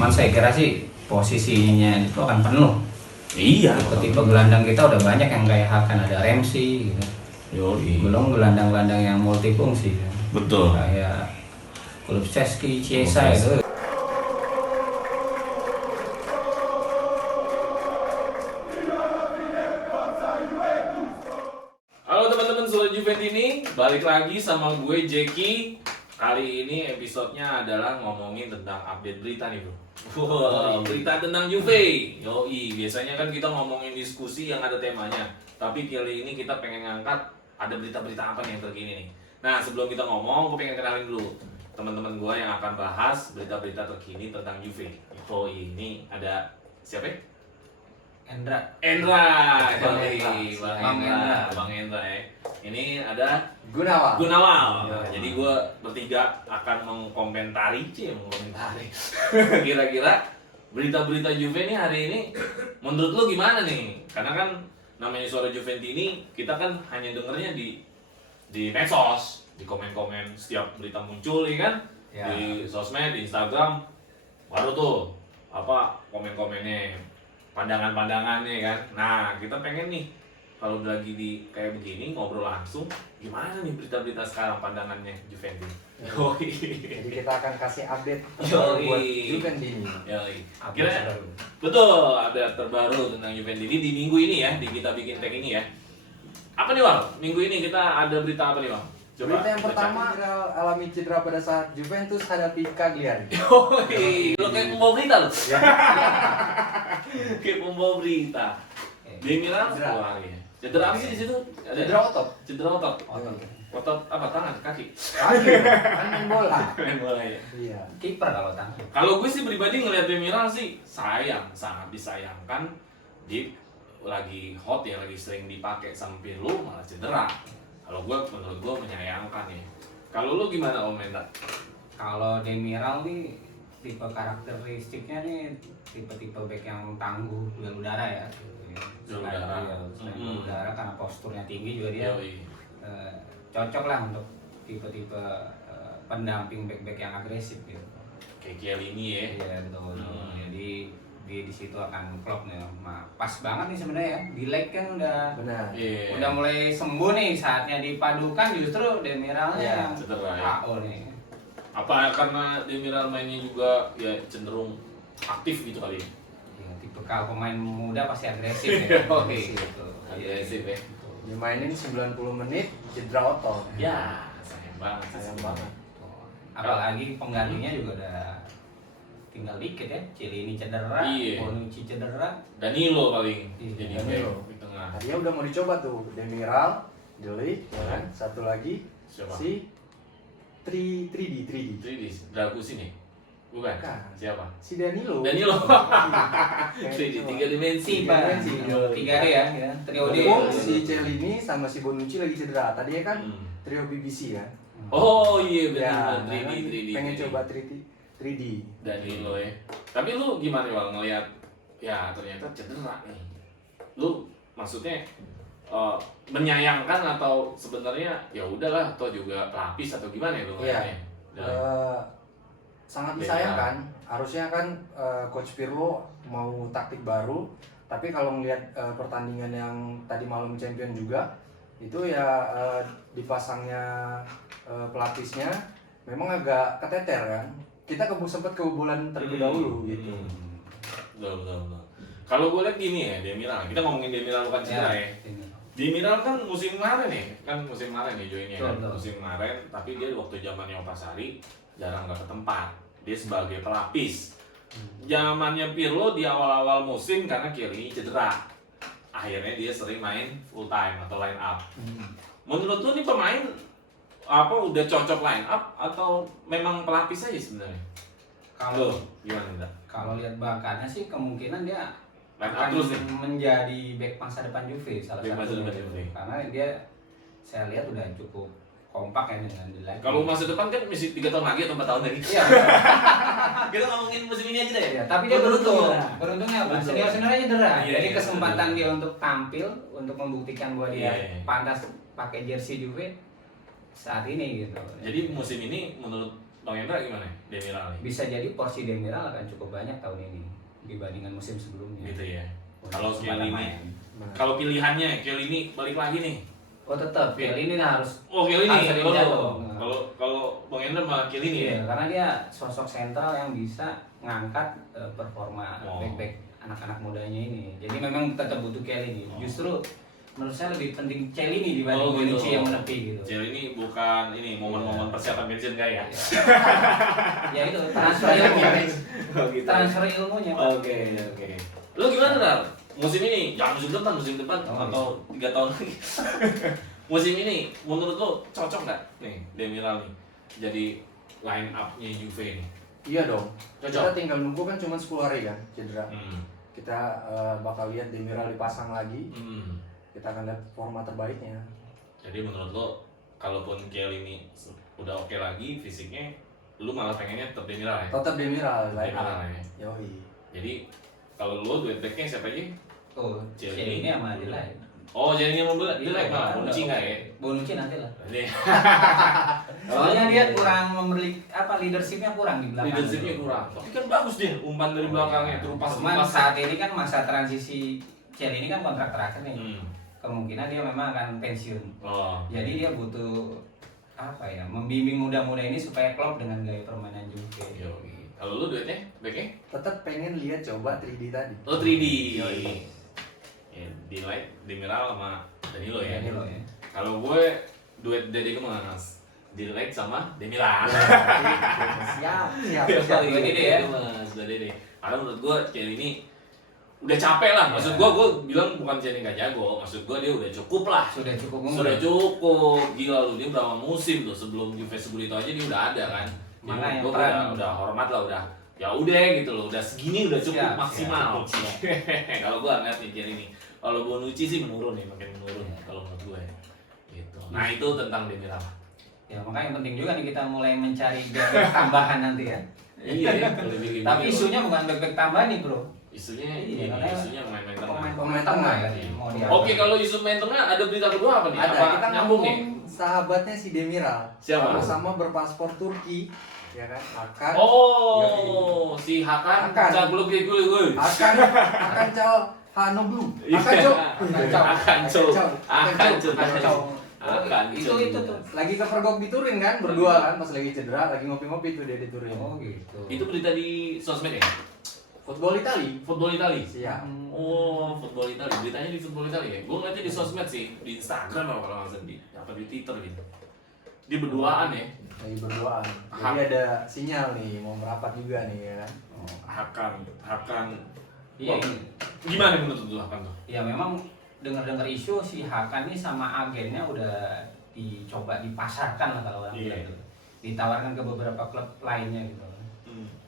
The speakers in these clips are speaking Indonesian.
Cuman saya kira sih posisinya itu akan penuh. Iya. Tipe gelandang kita udah banyak yang kayak Hakan, ada Ramsey gitu. Belum gelandang-gelandang yang multifungsi. Betul. Kayak Kulusevski, Chiesa itu. Halo teman-teman Sobat Juventini, balik lagi sama gue Jeki. Kali ini episodenya adalah ngomongin tentang update berita nih bro. Wow, berita tentang Juve. Yoi, biasanya kan kita ngomongin diskusi yang ada temanya. Tapi kali ini kita pengen ngangkat ada berita-berita apa nih yang terkini nih. Nah sebelum kita ngomong, gue pengen kenalin dulu teman-teman gue yang akan bahas berita-berita terkini tentang Juve. Yoi, ini ada siapa ya? Endra. Bang Endra ya. Ini ada Gunawan. Jadi gue bertiga akan mengomentari. Kira-kira berita-berita Juve ini hari ini menurut lu gimana nih? Karena kan namanya Suara Juventini kita kan hanya dengernya di medsos, di komen-komen setiap berita muncul ya kan? Ya. Di sosmed, di Instagram baru tuh apa komen-komennya, pandangan-pandangannya kan. Nah, kita pengen nih kalau lagi di kayak begini ngobrol langsung, gimana nih berita-berita sekarang pandangannya Juventus. Jadi kita akan kasih update Yoi. buat Juventus. Kira betul ada terbaru tentang Juventus di minggu ini ya, di kita bikin tag ini ya. Apa nih Bang? Minggu ini kita ada berita apa nih Bang? Berita yang pertama alami cedera pada saat Juventus hadapi Cagliari. Yoi, lo kayak pembawa berita lo. Kayak pembawa berita. Demiral Cedera. Cedera apa sih di situ? Cedera otot. Cedera otot. Otot apa? Tangan, kaki. Kaki, kan main bola. Main bola ya. Iya. Kiper kalau tangan. Kalau gue sih pribadi ngelihat Demiral sih sayang, sangat disayangkan. Dia lagi hot ya, lagi sering dipakai sama Pirlo malah cedera. Kalau gue menurut gue menyayangkan ya. Kalau lu gimana Om Menda? Kalau Demiral nih tipe karakteristiknya nih tipe-tipe back yang tangguh duel udara ya. Duel udara. Selain udara karena posturnya tinggi juga dia Yoi. cocok lah untuk tipe-tipe pendamping back-back yang agresif gitu. Kayak Chiellini ya. Iya betul. Jadi di situ akan klop nih. Nah, pas banget nih sebenarnya ya. Di leg kan Benar. Iya. udah mulai sembuh nih, saatnya dipadukan justru Demiralnya yang cedera ya. KO nih. Apa karena Demiral mainnya juga ya cenderung aktif gitu kali ya? Ya, tipe kalau pemain muda pasti agresif ya. Oke. Gitu. Agresif ya. Dimainin 90 menit cedera otot. Ya, sayang banget. Sayang banget. Apalagi penggantinya juga udah tinggal dikit ya. Chiellini cedera, Iya. Bonucci cedera. Danilo paling Iya, jadi Danilo. back di tengah. Tadinya udah mau dicoba tuh Demiral, Delik, ya kan? Satu lagi Siapa? si 3D. Tridis, Dragusin nih? Bukan? Bukan. Siapa? Si Danilo. Danilo. Kayak 3D, coba. tiga dimensi. Tiga dimensi. 3D ya, trio D. Mumpung si Chiellini sama si Bonucci lagi cedera. Tadinya kan trio BBC kan. Oh iya Ya, benar 3D. pengen coba 3D. Danilo ya. Tapi lu gimana Bang ngelihat ya ternyata cedera nih. Lu maksudnya menyayangkan atau sebenarnya ya udahlah atau juga pelapis atau gimana ya lu ngeliatnya? Sangat disayangkan. Harusnya kan Coach Pirlo mau taktik baru, tapi kalau melihat pertandingan yang tadi malam champion juga itu ya dipasangnya pelapisnya memang agak keteter kan. Kita sempat kebobolan terlebih dahulu gitu. Betul. Kalau gue lihat gini ya, Demiral. Kita ngomongin Demiral bukan cedera ya. Demiral kan musim kemarin nih joinnya kan. Musim kemarin, tapi dia waktu zamannya Opasari jarang gak ke tempat. Dia sebagai pelapis. Zamannya Pirlo di awal-awal musim karena Chiellini cedera. Akhirnya dia sering main full time atau line up. Menurut lu nih pemain apa udah cocok line up atau memang pelapis aja sebenarnya? Kalau Gimana enggak? kalau lihat bakatnya sih kemungkinan dia Line up akan terus nih. menjadi back masa depan Juve salah Back masa satu. depan Juve. Karena dia saya lihat udah cukup kompak ya dengan Delik. Kalau masa depan kan mesti 3 tahun lagi atau 4 tahun lagi. Iya. Kita ngomongin musim ini aja deh. Iya, tapi dia beruntung. Betul. Beruntungnya apa? Betul. Senior-seniornya cedera. Iya, Jadi iya, kesempatan betul. dia untuk tampil, untuk membuktikan bahwa dia Iya. pantas pakai jersey Juve saat ini gitu. Jadi musim ini menurut Bang Hendra gimana? Demiral nih. Bisa jadi porsi Demiral akan cukup banyak tahun ini dibandingkan musim sebelumnya. Gitu ya. Untuk Kalau kesempatan Chiellini, main. kalau pilihannya Chiellini balik lagi nih. Oh tetap, Chiellini harus Chiellini. harus ada dijaga. Kalau Bang Hendra malah Chiellini ya. Iya, karena dia sosok sentral yang bisa ngangkat performa Oh. back anak-anak mudanya ini. Jadi memang tetap butuh Chiellini. Oh. Justru menurut saya lebih penting Chiellini dibanding Bonucci yang menepi gitu. Chiellini bukan ini momen-momen persiapan pensiun kayak ya. Ya itu transfer ilmunya. Oh, gitu. Transfer ilmunya. Oke. Lu gimana Dar? Musim ini, ya musim depan atau 3 tahun lagi. Musim ini menurut lu cocok nggak nih Demiral nih jadi line up-nya Juve nih? Iya dong. Cocok. Kita tinggal nunggu kan cuma 10 hari kan cedera. Hmm. Kita bakal lihat Demiral dipasang lagi. Kita akan lihat forma terbaiknya. Jadi menurut lo, kalaupun Chiellini udah oke lagi fisiknya, lu malah pengennya tetap Demiral ya? Tetap Demiral, line Demiral up. ya. Yoi. Jadi kalau lu duet backnya siapa aja? Oh, Chiellini sama Delay. Oh, jadi yang membela Delay malah Bonucci nggak ya? Bonucci nanti lah. Ini Soalnya dia kurang memberi leadershipnya kurang di belakang. leadershipnya kurang. Tapi kan bagus dia umpan dari belakangnya, terupas Cuman saat ini kan masa transisi Chiellini kan kontrak terakhir nih. Kemungkinan dia memang akan pensiun. Oh. Jadi dia butuh membimbing muda-muda ini supaya klop dengan gaya permainan juga. Kalau lu duetnya, backnya? Tetap pengen lihat coba 3D tadi. Oh 3D. Yoi. Ya, Delay, Demiral sama Danilo ya. Danilo ya. Kalau gue duet Dede Kemas, Delay sama Demiral. Siap. Dua Dede ya. Mas, Dede. Karena menurut gue Chiellini udah capek lah. Maksud gue bilang bukan Chiellini nggak jago. Maksud gue dia udah cukup lah. Sudah cukup Sudah cukup. Gila lu, dia berapa musim tuh sebelum Juve Segulito aja dia udah ada kan. Jadi Mana yang gue peran? udah hormat lah, udah ya udah gitu loh, udah segini udah cukup Siap, maksimal. siap. Kalau gue ngeliat nih Chiellini. Kalau Bonucci sih menurun nih, makin menurun kalau menurut gue. Gitu. Nah itu tentang Demiral. Ya makanya yang penting juga nih kita mulai mencari back tambahan nanti ya. Iya. Tapi isunya bukan back tambahan nih bro. Isunya Iya, ini, isunya main-main tengah. Pemain tengah ya. Mau Oke, kalau isu main tengah ada berita kedua apa nih? Ada, Apa kita nyambung nih? ngomong sahabatnya si Demiral. Siapa? Sama berpaspor Turki, ya kan? Akan. Oh, si Hakan. Hakan. Cabul gue. Akan Cal Hanoglu. Akan Akan itu tuh. Lagi ke pergok di Turin kan, berdua kan, pas lagi cedera, lagi ngopi-ngopi tuh dia di Turin. Oh gitu. Itu berita di sosmed ya? Football Itali. Football Italia. Siap. Oh, Football Italia. Beritanya di Football Italia ya? Gue ngeliatnya di sosmed sih, di Instagram kalau nggak salah apa di Twitter gitu. Dia berduaan ya. Lagi berduaan. Jadi ada sinyal nih, mau merapat juga nih ya kan. Hakan. Iya. Wah, gimana menurut lu Hakan tuh? Ya memang dengar-dengar isu si Hakan ini sama agennya udah dicoba dipasarkan lah kalau orang bilang gitu. Ditawarkan ke beberapa klub lainnya gitu.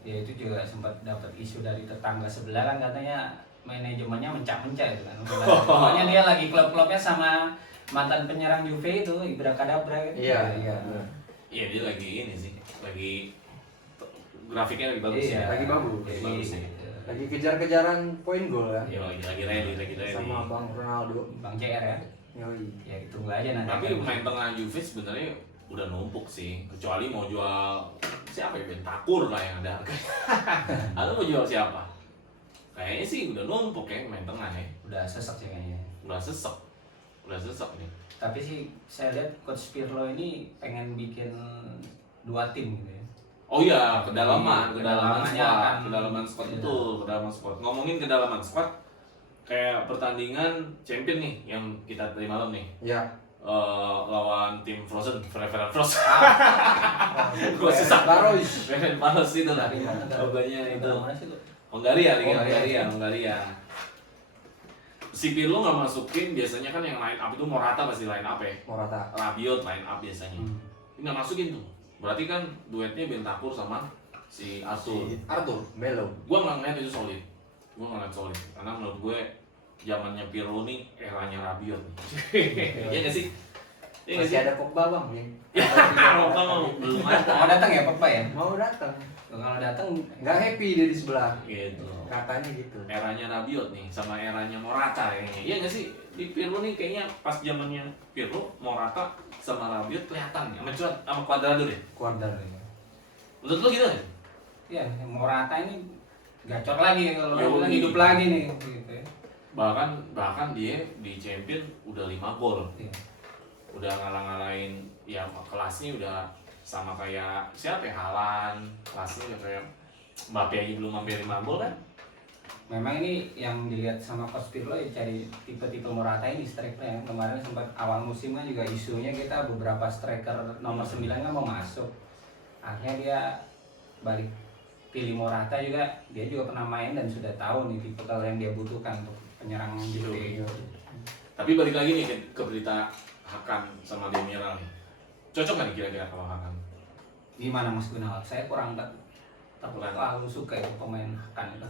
Ya itu juga sempat dapat isu dari tetangga sebelah kan katanya manajemennya mencak-mencak itu kan. Pokoknya dia lagi klub-klubnya sama mantan penyerang Juve itu Ibra Kadabra kan. Iya. Iya dia lagi ini sih, lagi grafiknya lagi bagus Iya, ya. lagi bagus. Bagus ya. Lagi kejar-kejaran poin gol kan. Iya lagi ready. Sama Bang Ronaldo. Bang CR ya. Yoi. Ya tunggu aja nanti. Tapi main tengah Juve sebenarnya udah numpuk sih, kecuali mau jual siapa ya, Bentakur lah yang ada harga. Atau mau jual siapa? Kayaknya sih udah numpuk ya main tengah ya. Udah sesek sih kayaknya. Udah sesek nih. Tapi sih saya lihat coach Pirlo ini pengen bikin 2 tim gitu ya. Oh iya, kedalaman Kedalamannya squad iya. itu, kedalaman squad. Ngomongin kedalaman squad, kayak pertandingan champion nih yang kita tadi malam nih. Ya. Lawan tim Frozen, Forever Frost. Gue susah. Baros. Panas itu lah. Dari mana? Loganya itu. Mana sih lu? Hungaria, Hungaria. Hungaria. Si Pirlo nggak masukin, biasanya kan yang line up itu Morata pasti line up ya. Morata. Rabiot line up biasanya. Ini nggak masukin tuh. Berarti kan duetnya Bentakur sama si Arthur. Arthur Melo. Gua nggak ngeliat itu solid. Karena menurut gue zamannya Pirlo nih eranya Rabiot. Iya nggak sih? Iya nggak sih? Masih ada Pogba bang nih. Belum ada. Mau datang ya Pogba ya? Mau datang. Kalau datang Nggak happy dia di sebelah. Gitu. Katanya gitu. Eranya Rabiot nih sama eranya Morata kayaknya. Iya nggak sih? Di Pirlo nih kayaknya pas zamannya Pirlo, Morata sama Rabiot kelihatan ya. Sama Cuat, sama Cuadrado deh. Kuadar ya. Menurut lu gitu ya? Iya, Morata ini gacor lagi kalau Yo, bilang hidup lagi nih gitu ya. Bahkan dia di Champion udah 5 gol. Iya. Udah ngalah-ngalahin ya kelasnya udah sama kayak siapa ya, Haaland, kelasnya udah kayak Mbappe aja belum hampir 5 gol kan. Memang ini yang dilihat sama Coach Pirlo ya, cari tipe-tipe Morata ini strikernya. Kemarin sempat awal musim kan juga isunya kita beberapa striker nomor 9 kan mau masuk. Akhirnya dia balik pilih Morata juga, dia juga pernah main dan sudah tahu nih tipe kalau yang dia butuhkan untuk penyerang Juve. Tapi balik lagi nih ke berita Hakan sama Demiral nih. Cocok nggak nih kira-kira kalau Hakan? Gimana Mas Gunawan? Saya kurang terlalu suka itu pemain Hakan itu.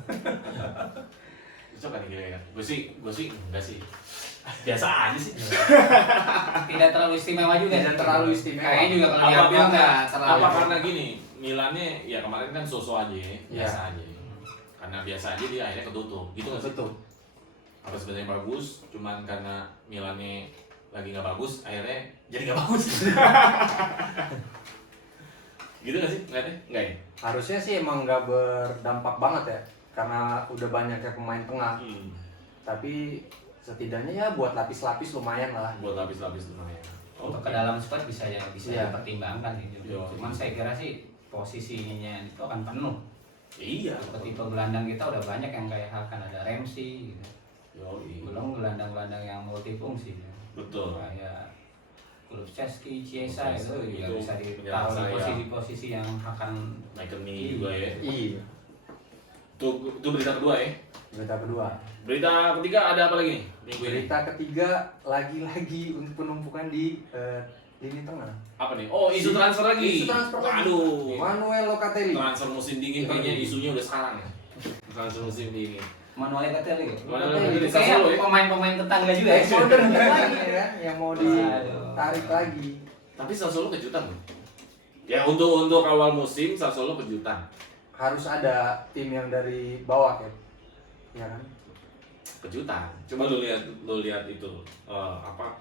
Cocok nggak nih kira-kira? Gue sih enggak sih. Biasa aja sih. Tidak terlalu istimewa juga. Tidak terlalu istimewa. Kayaknya juga kalau diambil nggak terlalu. Apa karena gini, Milannya ya kemarin kan so-so aja, biasa aja. Karena biasa aja dia akhirnya ketutup, gitu nggak sih? Betul. Apa sebenarnya bagus, cuman karena Milannya lagi nggak bagus, akhirnya jadi nggak bagus. Gitu nggak sih? Nggak ya? Harusnya sih emang nggak berdampak banget ya, karena udah banyaknya pemain tengah. Tapi setidaknya ya buat lapis-lapis lumayan lah. Buat lapis-lapis lumayan. Untuk ke dalam squad bisa Iya. dipertimbangkan gitu. Iya. Cuman saya kira sih posisinya itu akan penuh. Iya. Tipe gelandang kita udah banyak yang kayak Hakan, ada Ramsey gitu. Yoi. Belum gelandang-gelandang yang multifungsi. Betul. Kayak Kulusevski, Chiesa itu juga Itu bisa penyerang ditaruh di saya. posisi-posisi yang akan McKennie juga ya. Iya. Itu berita kedua ya. Berita kedua. Berita ketiga ada apa lagi nih minggu ini? Berita ketiga lagi-lagi untuk penumpukan di lini tengah. Apa nih? Oh, isu transfer lagi. Isu transfer lagi. Aduh. Manuel Locatelli. Transfer musim dingin kayaknya isunya udah sekarang ya. Transfer musim dingin. Manuel Locatelli. Locatelli Itu kayak Sassuolo ya. pemain-pemain tetangga juga ya. Modern lagi ya, yang mau ditarik lagi. Tapi Sassuolo kejutan loh. Ya untuk awal musim Sassuolo kejutan. Harus ada tim yang dari bawah ya. Ya kan? Kejutan. Coba lu lihat itu apa?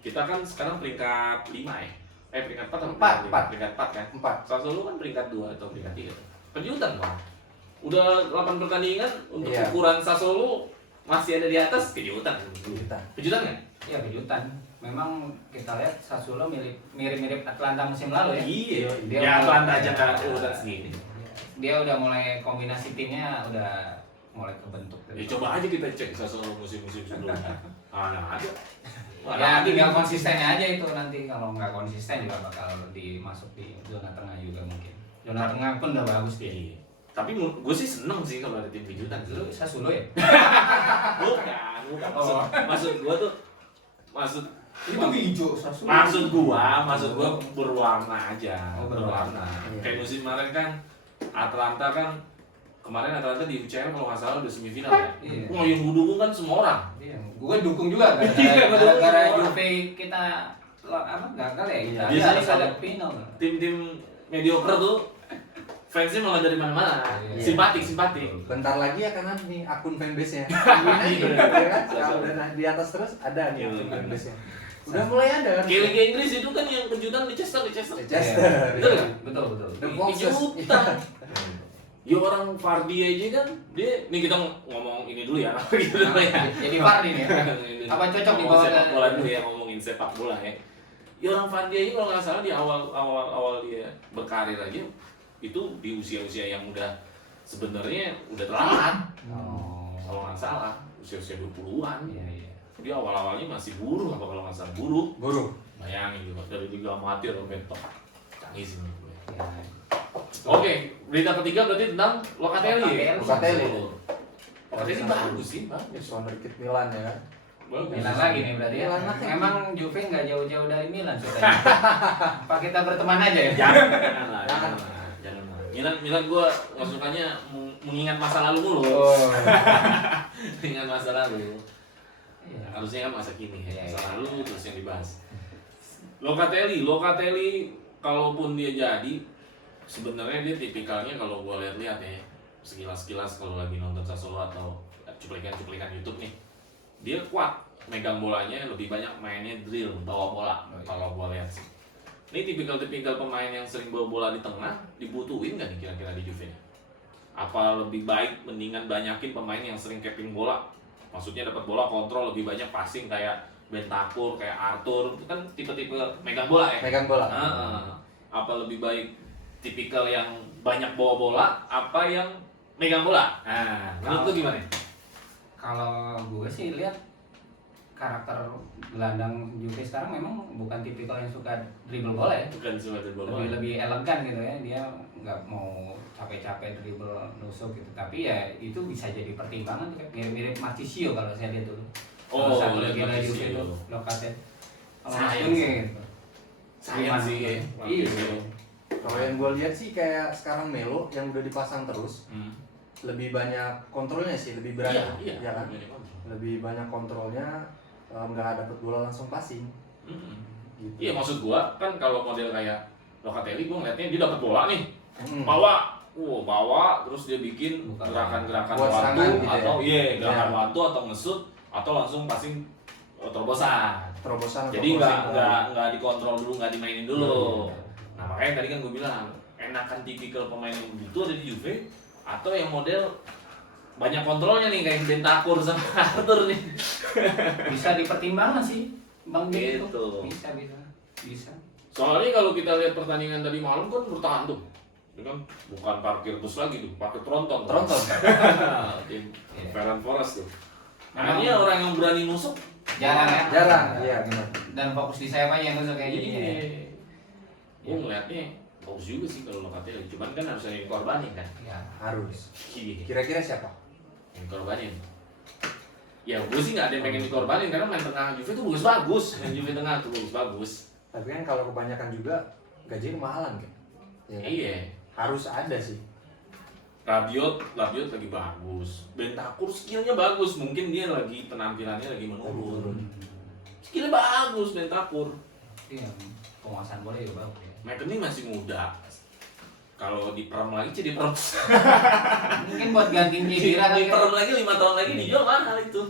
Kita kan sekarang peringkat 5 ya. Peringkat 4 atau peringkat 4 kan? 4. Sassuolo kan peringkat 2 atau peringkat 3. Kejutan Bang. Udah 8 pertandingan untuk Iya. ukuran Sassuolo masih ada di atas, kejutan. Kejutan nggak? Iya kejutan. Memang kita lihat Sassuolo mirip-mirip Atlanta musim lalu ya. Iya. Dia Ya udah- Atlanta aja nggak urutan segini. Dia udah mulai kombinasi timnya udah mulai kebentuk. Ya coba aja kita cek Sassuolo musim-musim sebelumnya. Ada. Ya tinggal konsistennya aja itu, nanti kalau nggak konsisten juga bakal dimasuk di zona tengah juga mungkin. Zona tengah pun udah bagus dia. Iya. Tapi gue sih seneng sih kalau ada tim kejutan. Lu Sassuolo ya? Bukan. Maksud gue tuh Itu hijau Sassuolo. maksud gua berwarna aja. Oh, berwarna. Iya. Kayak musim kemarin kan Atlanta kan kemarin Atlanta di UCL kalau nggak salah udah semifinal ya. Iya. Wah yang gue dukung kan semua orang. Iya, gue dukung juga Iya, gara-gara betul. Juve kita gagal ya kita. Iya. Harus Biasanya ada kalau- final. Tim-tim mediocre tuh fansnya malah dari mana-mana. Iya. Simpatik. Bentar lagi akan ada nih akun fanbase-nya. Ya kan? Kalau udah di atas terus ada nih akun Iya. fanbase-nya. Udah mulai ada. Kayak Liga Inggris itu kan yang kejutan Leicester. Leicester. Betul kan? Betul. The Foxes. Kejutan. Ya orang Vardy aja kan dia nih kita ngomong ini dulu ya. Gitu dulu ya. Jadi Vardy nih. Apa cocok Ngomong dibawa sepak ke- bola dulu ya, ngomongin sepak bola ya. Ya orang Vardy aja kalau nggak salah di awal dia berkarir aja itu di usia-usia yang udah sebenarnya udah terlambat. Oh. Kalau nggak salah usia-usia 20-an. Iya. Dia awal-awalnya masih buruh apa kalau nggak salah buruh. Buruh. Bayangin juga dari liga amatir sampai top. Canggih sih menurut gue. Ya. Oke, berita ketiga berarti tentang Locatelli. Locatelli. Locatelli bagus sih, bagus. Wonderkid Milan ya kan. Bagus. Milan lagi nih berarti ya. Milan lagi. Memang Juve nggak jauh-jauh dari Milan sudah. Apa kita berteman aja ya? Jangan. Milan gue masukannya mengingat masa lalu mulu. Oh. Mengingat masa lalu. Iya. Harusnya kan masa kini ya. Iya, Masa iya. lalu terus yang dibahas. Locatelli kalaupun dia jadi sebenarnya dia tipikalnya kalau gue lihat-lihat ya sekilas kalau lagi nonton Sassuolo atau cuplikan YouTube nih dia kuat megang bolanya lebih banyak mainnya drill bawa bola kalau gue lihat sih Ini tipikal-tipikal pemain yang sering bawa bola di tengah, dibutuhin nggak nih kira-kira di Juve? Apa lebih baik mendingan banyakin pemain yang sering keeping bola? Maksudnya dapat bola kontrol lebih banyak passing kayak Bentancur, kayak Arthur, itu kan tipe-tipe megang bola ya? Megang bola. Apa lebih baik tipikal yang banyak bawa bola, apa yang megang bola? Nah, menurut lu gimana? Kalau gue sih lihat karakter gelandang Juve sekarang memang bukan tipikal yang suka dribble bola ya. Bukan cuma dribble bola. Lebih elegan gitu ya, dia nggak mau capek-capek dribble nusuk gitu. Tapi ya itu bisa jadi pertimbangan, mirip-mirip Marchisio kalau saya lihat dulu. Oh, satu lihat legenda Marchisio. Juve itu Locatelli. Sayang sih. Gitu. Sayang sih ya. Iya. Kalau yang gue lihat sih kayak sekarang Melo yang udah dipasang terus, lebih banyak kontrolnya sih, lebih berani, ya kan? Lebih banyak kontrolnya, nggak dapet bola langsung passing. Gitu. Iya, maksud gua kan kalau model kayak Locatelli, gua ngeliatnya dia dapat bola nih, bawa, terus dia bikin gerakan-gerakan waktu gitu atau ya? gerakan waktu atau ngesut atau langsung passing terobosan. Jadi nggak dikontrol dulu, nggak dimainin dulu. Nah makanya tadi kan gua bilang enakan tipikal pemain yang begitu ada di Juve atau yang model banyak kontrolnya nih kayak Bentancur sama Arthur nih. Bisa dipertimbangkan sih Bang Gitu. itu. Bisa. Soalnya kalau kita lihat pertandingan tadi malam kan bertahan tuh. Itu kan bukan parkir bus lagi tuh, pakai tronton. Tim Ferran Forest tuh. Makanya orang yang berani nusuk Jarang, iya benar. Dan fokus di sayap aja yang nusuk kayak gini. Gue ngeliatnya bagus juga sih kalau Locatelli, cuman kan harus ada yang korbanin kan. Ya. Harus. Iya. Kira-kira siapa? Yang korbanin. Ya gue sih nggak ada yang pengen dikorbanin karena main tengah Juve tuh bagus. Main Juve tengah tuh bagus. Tapi kan kalau kebanyakan juga gaji kemahalan kan? Ya kan? Iya. Harus ada sih. Rabiot lagi bagus. Bentancur skillnya bagus, mungkin dia lagi penampilannya lagi menurun. Skillnya bagus Bentancur. Iya, penguasaan bola juga bagus ya. McKennie masih muda. Kalau di perem lagi jadi perem. Mungkin buat gantiin Khedira Di perem lagi 5 tahun lagi dijual mahal itu.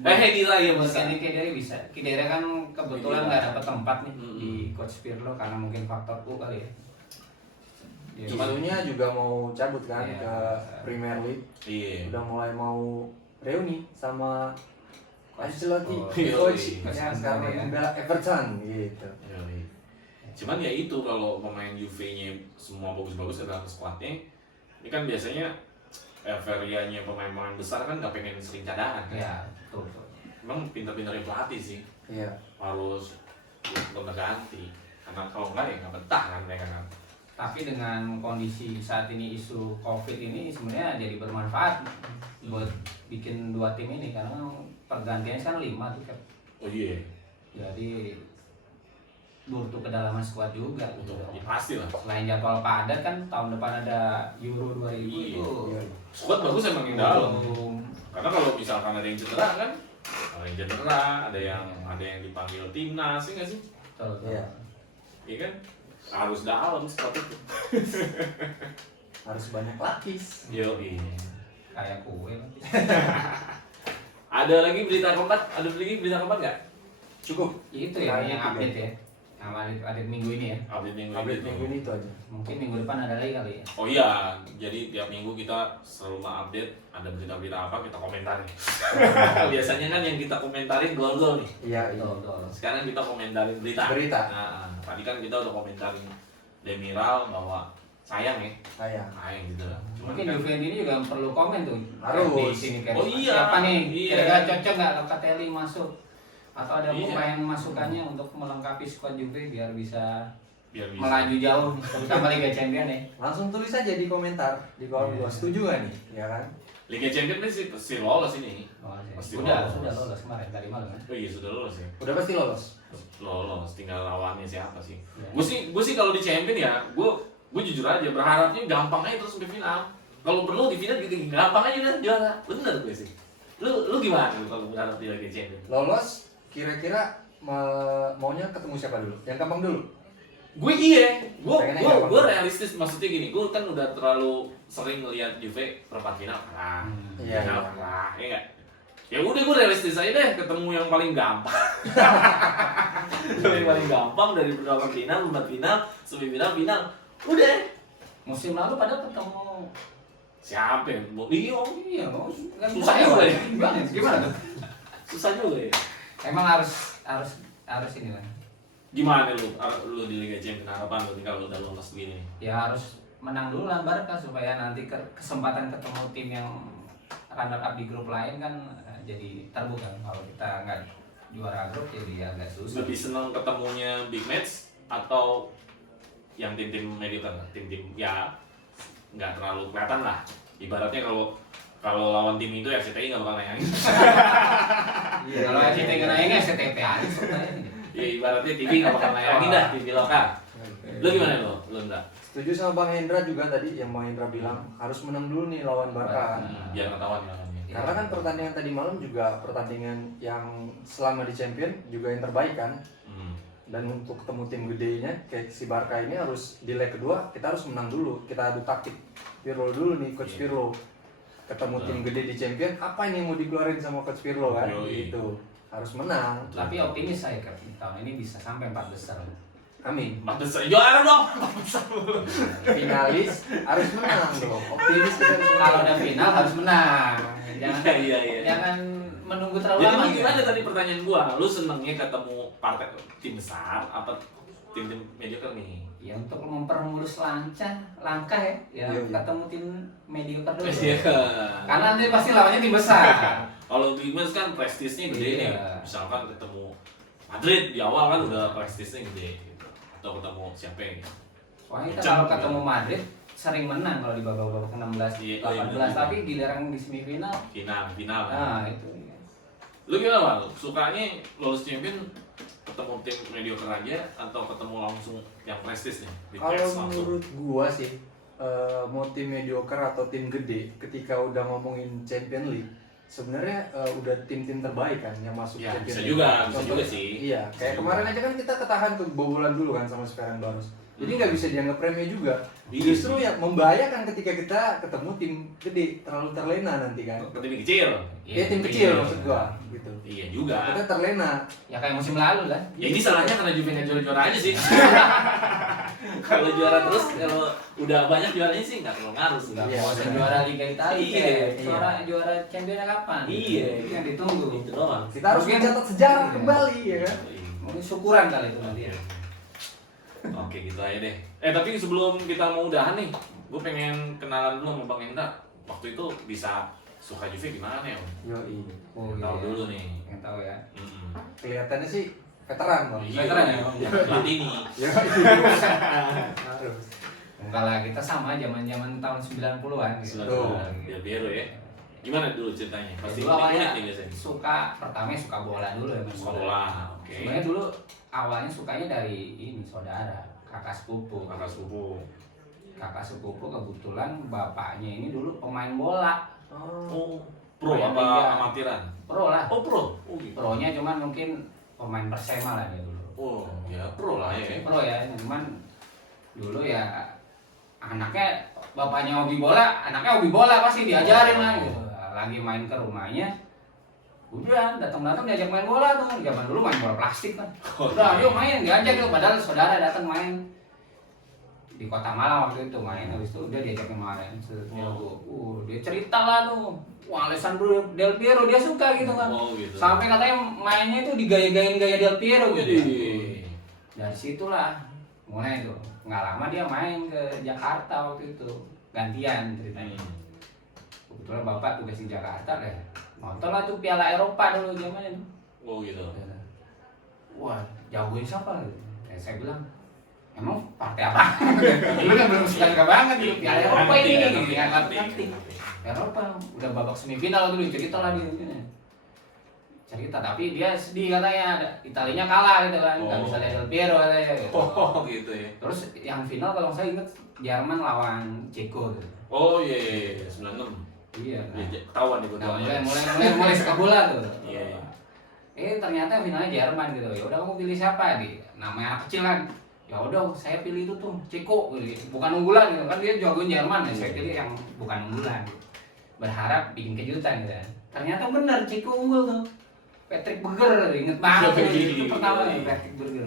Khedira ya buat bisa. gantiin Khedira bisa. Khedira kan kebetulan nggak dapat tempat nih di Coach Pirlo karena mungkin faktor U kali ya. Isunya juga mau cabut kan Iya. ke Premier League. Iya. Udah mulai mau reuni sama Ancelotti, Oh, coach yang sekarang lagi membela Everton gitu. Yoi. Cuman ya itu kalau pemain Juve-nya semua bagus-bagus adalah squad-nya. Ini kan biasanya Everianya pemain-pemain besar kan nggak pengen sering cadangan kan. Iya, betul. Emang pintar-pintarnya pelatih sih. Iya. Harus ganti. Karena kalau nggak ya nggak betah kan mereka kan. Tapi dengan kondisi saat ini isu COVID ini sebenarnya jadi bermanfaat buat bikin dua tim ini karena pergantiannya kan 5 tuh kan. Oh iya. Jadi butuh kedalaman skuad juga gitu. Ya, pasti lah. Selain jadwal padat kan tahun depan ada Euro 2000 itu. Iya. Squad bagus emang yang dalam. Karena kalau misalkan ada yang cedera kan, ada yang dipanggil timnas, ya nggak sih? Betul. Iya. Iya kan? Harus dalam squad itu. Harus banyak lapis. Yo Kayak kue. Ada lagi berita keempat? Ada lagi berita keempat nggak? Cukup. Itu ya yang update ya. Yang update minggu ini ya. Update minggu Update minggu ini itu aja. Mungkin minggu depan ada lagi kali ya. Oh iya, jadi tiap minggu kita selalu update ada berita-berita apa kita komentarin. Biasanya kan yang kita komentarin gol-gol nih. Iya, iya. Betul. Sekarang kita komentarin berita. Nah, tadi kan kita udah komentarin Demiral bahwa sayang ya. Sayang gitu lah. Mungkin Juve ini juga perlu komen tuh. Harus. Di sini kan. Oh iya. Siapa nih? Iya. Kira-kira cocok nggak Locatelli masuk? Atau ada Iya. pemain masukannya untuk melengkapi squad Juve biar bisa Biar bisa. melaju jauh, terutama Liga Champions ya. Langsung tulis aja di komentar di kolom Iya. setuju gak nih? Ya kan? Liga Champions pasti lolos ini. Pasti Sudah lolos. lolos kemarin tadi malam kan. Oh iya sudah lolos ya. Udah pasti lolos. Lolos, tinggal lawannya siapa sih? Ya. Gue sih kalau di Champions ya, gue jujur aja berharapnya gampang aja terus sampai final. Kalau perlu di final gitu gampang aja udah juara. Bener gue sih. Lu gimana kalau berharap di Liga Champions? Lolos kira-kira maunya ketemu siapa dulu? Yang gampang dulu. Gue iya, Pengennya gampang. gue realistis maksudnya gini, gue kan udah terlalu sering ngeliat Juve perempat final kalah, Iya, final iya. kalah, ya nggak? Ya udah gue realistis aja deh, ketemu yang paling gampang. Yang paling gampang dari beberapa final, empat final, semifinal, final. Udah. Musim lalu pada ketemu Siapa ya? Iya, iya, susah juga ya. Gimana tuh? Susah juga ya. Emang harus ini lah. Gimana lu di Liga Champions, harapan lu kalau udah lolos gini? Ya harus menang dulu lah Barca supaya nanti kesempatan ketemu tim yang runner up di grup lain kan jadi terbuka. Kalau kita nggak juara grup jadi agak susah. Lebih seneng ketemunya big match atau yang tim-tim mediocre, tim-tim ya nggak terlalu kelihatan lah. Ibaratnya kalau lawan tim itu RCTI nggak bakal nayangin. Iya, kalau RCTI nggak nayangin RCTP aja sebenarnya. Ya ibaratnya TV nggak bakal nayangin dah TV lokal. Lu gimana lu enggak? Setuju sama Bang Hendra juga tadi yang Bang Hendra bilang harus menang dulu nih lawan Barca. Biar ketahuan ya. Karena kan pertandingan tadi malam juga pertandingan yang selama di Champion juga yang terbaik kan. Dan untuk ketemu tim gedenya kayak si Barca ini harus di leg kedua kita harus menang dulu. Kita adu taktik Pirlo dulu nih, Coach Pirlo. Ketemu tim gede di Champion, apa ini yang mau dikeluarin sama Coach Pirlo kan? Gitu. Harus menang. Tapi optimis saya tahun ini bisa sampai 4 besar. Amin. 4 besar juara dong. Finalis harus menang dong. Optimis kita harus menang. Kalau udah final harus menang. Jangan Iya. jangan menunggu terlalu Jadi lama. gimana tadi pertanyaan gua? Lu senengnya ketemu partai tim besar apa tim-tim mediocre nih? Ya untuk mempermulus langkah ya, Iya. ketemu tim mediocre dulu. Iya. Karena nanti pasti lawannya tim besar. Kalau di Mas kan prestisnya gede nih. Iya. Misalkan ketemu Madrid di awal kan udah prestisnya gede gitu. Atau ketemu siapa yang Soalnya kita kalau ketemu Madrid sering menang kalau di babak-babak 16, Iya, 18, iya. tapi giliran di semifinal, final kan. nah itu. Lu gimana, Bang? Sukanya lolos champion ketemu tim mediocre aja atau ketemu langsung yang prestis nih? Di Kalau PES langsung? menurut gua sih mau tim mediocre atau tim gede ketika udah ngomongin Champion League sebenarnya udah tim-tim terbaik kan yang masuk Ya, Champion bisa League. juga, bisa Contoh- juga sih. Iya, Bisa kayak juga. kemarin aja kan kita ketahan kebobolan dulu kan sama Ferencvaros. Jadi nggak bisa dianggap remeh juga. Iya. Justru yang membahayakan ketika kita ketemu tim gede terlalu terlena nanti kan. Ke tim kecil. Ya tim kecil Iya. maksud gua gitu. Iya juga. Kita terlena. Ya kayak musim lalu lah. Ya ini salahnya karena Juve nggak juara-juara aja sih. Kalau juara terus, kalau udah banyak juaranya sih nggak terlalu ngaruh sih. Nggak Iya, bosan benar. juara Liga Italia. Iya. Juara Championnya kapan? Iya. Itu yang ditunggu. Itu doang. Kita harus Mungkin- mencatat sejarah Iya. kembali ya kan. Mungkin syukuran kali itu nanti. Oke gitu aja deh. Tapi sebelum kita mau udahan nih, gue pengen kenalan dulu sama Bang Enda. Waktu itu bisa suka Juve gimana ya? Yoi. Oh, Tahu iya. dulu nih. Yang tahu ya. Kelihatannya sih veteran bang. Iya. Veteran ya, Bang? Platini. Ya, harus. Enggak lah, kita sama zaman-zaman tahun 90-an gitu. Tuh. Del Piero ya. Gimana dulu ceritanya? Pasti Dulu awalnya unik nih biasanya. pertama suka bola dulu ya, Mas. Sekolah, oke. Sebenarnya dulu awalnya sukanya dari ini saudara, kakak sepupu. Kakak sepupu. Kakak sepupu kebetulan bapaknya ini dulu pemain bola. Oh, pro Main apa Liga. amatiran? Pro lah. Oh pro. Oh gitu. Pronya cuman mungkin pemain Persema lah dia dulu. Oh ya pro lah ya. Pro ya, cuman dulu ya anaknya bapaknya hobi bola, anaknya hobi bola pasti diajarin lah gitu. Lagi main ke rumahnya, udah datang diajak main bola tuh. Zaman dulu main bola plastik kan. Udah, yuk main, diajak tuh. Padahal saudara datang main di Kota Malang waktu itu main. Habis itu udah diajakin main. Dia cerita lah tuh. Wah, Alessandro Del Piero dia suka gitu kan. Oh gitu. Sampai katanya mainnya itu digaya-gayain gaya Del Piero gitu. Widih. Dari situlah mulai tuh. Nggak lama dia main ke Jakarta waktu itu. Gantian ceritanya. Kebetulan bapak tugas di Jakarta deh. Nonton lah tuh Piala Eropa dulu zamannya. Oh gitu. Wah, jagoin siapa? Saya bilang, emang partai apa? Lu kan belum suka banget gitu. Piala Eropa ini gitu. Ngerti. Eropa udah babak semifinal dulu cerita lah dia. Cerita tapi dia sedih katanya, Italinya kalah gitu kan. Nggak bisa lihat Del Piero katanya gitu. Oh gitu ya. Terus yang final kalau saya ingat Jerman lawan Ceko gitu. Oh iya 96. Iya. Ya, ketahuan nih Nah, ketuanya. mulai suka bola tuh. Iya. Ternyata finalnya Jerman gitu. Ya udah kamu pilih siapa di? Namanya anak kecil kan. Ya udah saya pilih itu tuh Ceko gitu. Bukan unggulan gitu kan dia jagoin Jerman ya. Saya pilih yang bukan unggulan. berharap bikin kejutan gitu kan. Ternyata benar Ceko unggul tuh. Patrick Berger, inget banget tuh, itu pertama nih Patrick Berger.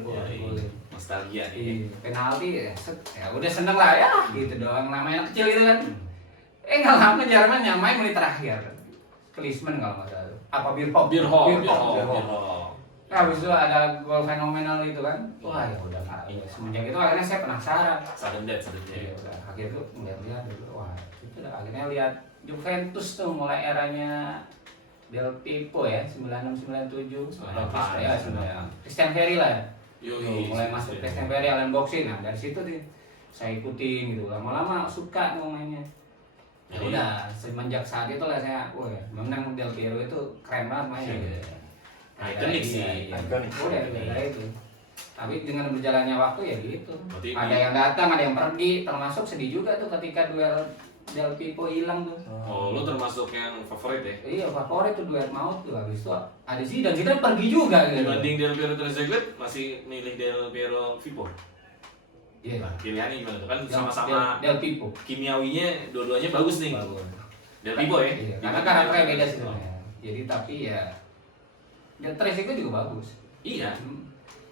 Nostalgia nih. Penalti ya udah seneng lah ya gitu doang, namanya anak kecil gitu kan. Nggak lama Jerman nyamain menit terakhir. Klinsmann kalau nggak salah. Apa Bierhoff. Nah, habis itu ada gol fenomenal itu kan. Wah, ya udah ya, semenjak itu akhirnya saya penasaran. Sudden death. Ya udah, akhirnya tuh ngeliat dulu. Wah, itu udah akhirnya lihat Juventus tuh mulai eranya Del Pipo ya, 96 97. Ya, Christian Ferry lah. Mulai masuk Christian Ferry, Alan Boxing. Nah, dari situ tuh saya ikutin gitu. Lama-lama suka tuh mainnya. Ya udah, semenjak saat itu lah saya, wah, memang Del Piero itu keren banget mainnya gitu. Ikonik sih. Udah itu. Tapi dengan berjalannya waktu ya gitu. Ada yang datang, ada yang pergi, termasuk sedih juga tuh ketika duel Del Pipo hilang tuh. Oh, lu termasuk yang favorit ya? Iya, favorit tuh duel maut tuh. Habis itu ada Zidane pergi juga gitu. Dibanding Del Piero Trezeguet masih milih Del Piero Vipo. Iya. Pilihannya gimana tuh? Kan sama-sama Del Pipo. Kimiawinya dua-duanya bagus nih. Del Pipo ya? Iya, karena karakternya beda sih. Jadi tapi ya Del Trezeguet juga bagus. Iya.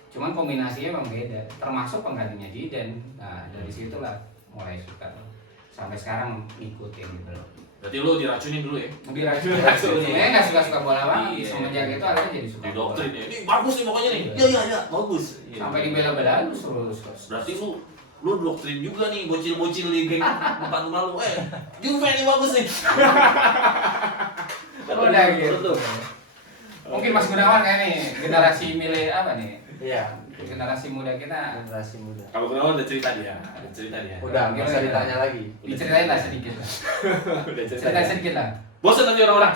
Cuman kombinasinya memang beda. Termasuk penggantinya Zidane. Nah, dari situlah mulai suka. Sampai sekarang ngikutin gitu loh. Berarti lu diracunin dulu ya? Diracunin. Saya nggak suka bola banget. Semenjak itu akhirnya jadi suka. Didoktrin ya. Ini bagus nih pokoknya nih. Iya, bagus. Sampai dibela-belain terus. Berarti lu doktrin juga nih bocil-bocil di geng tempat rumah lu. Juve nih bagus nih. Udah gitu. Mungkin Mas Gunawan kayak nih generasi milih apa nih? Iya. Generasi muda kita. Generasi muda. Kalau Gunawan udah cerita dia. Udah, nggak usah ditanya lagi. Diceritain lah sedikit lah. Udah Ceritain sedikit lah. Bosan nanti orang-orang.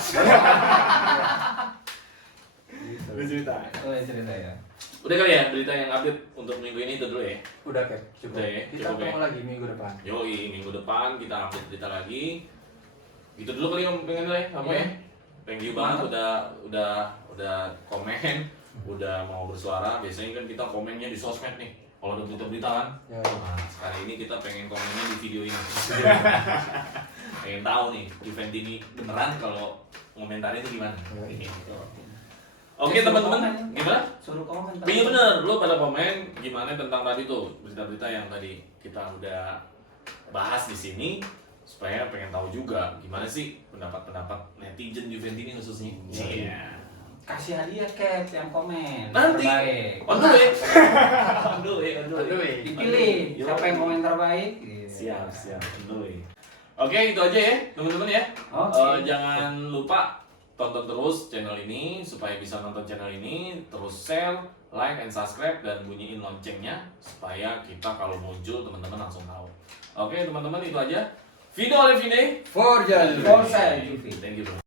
Udah cerita. Oh ya cerita ya. Udah kali ya berita yang update untuk minggu ini itu dulu ya. Udah Kep, cukup. Udah ya, Kita cukup ketemu ya. lagi minggu depan. Yoi, minggu depan kita update berita lagi. Gitu dulu kali om pengen ya, apa ya? Thank you banget udah komen, udah mau bersuara. Biasanya kan kita komennya di sosmed nih. Kalau ada berita-berita kan. Ya. Nah, sekarang ini kita pengen komennya di video ini. Pengen tahu nih, event ini beneran kalau komentarnya itu gimana? Gitu. Oke teman-teman, gimana? Suruh komen. Iya bener, lu pada komen gimana tentang tadi tuh berita-berita yang tadi kita udah bahas di sini, supaya pengen tahu juga gimana sih pendapat netizen Juventini khususnya. Iya. Kasih hadiah Cap yang komen. Nanti. Terbaik. On the way. Dipilih siapa yang komen terbaik. Siap. On the way. Oke, itu aja ya teman-teman ya. Jangan lupa tonton terus channel ini supaya bisa nonton channel ini, terus share, like, and subscribe dan bunyiin loncengnya supaya kita kalau muncul teman-teman langsung tahu. Oke teman-teman itu aja. Video oleh Vine. Forza Juve. Thank you bro.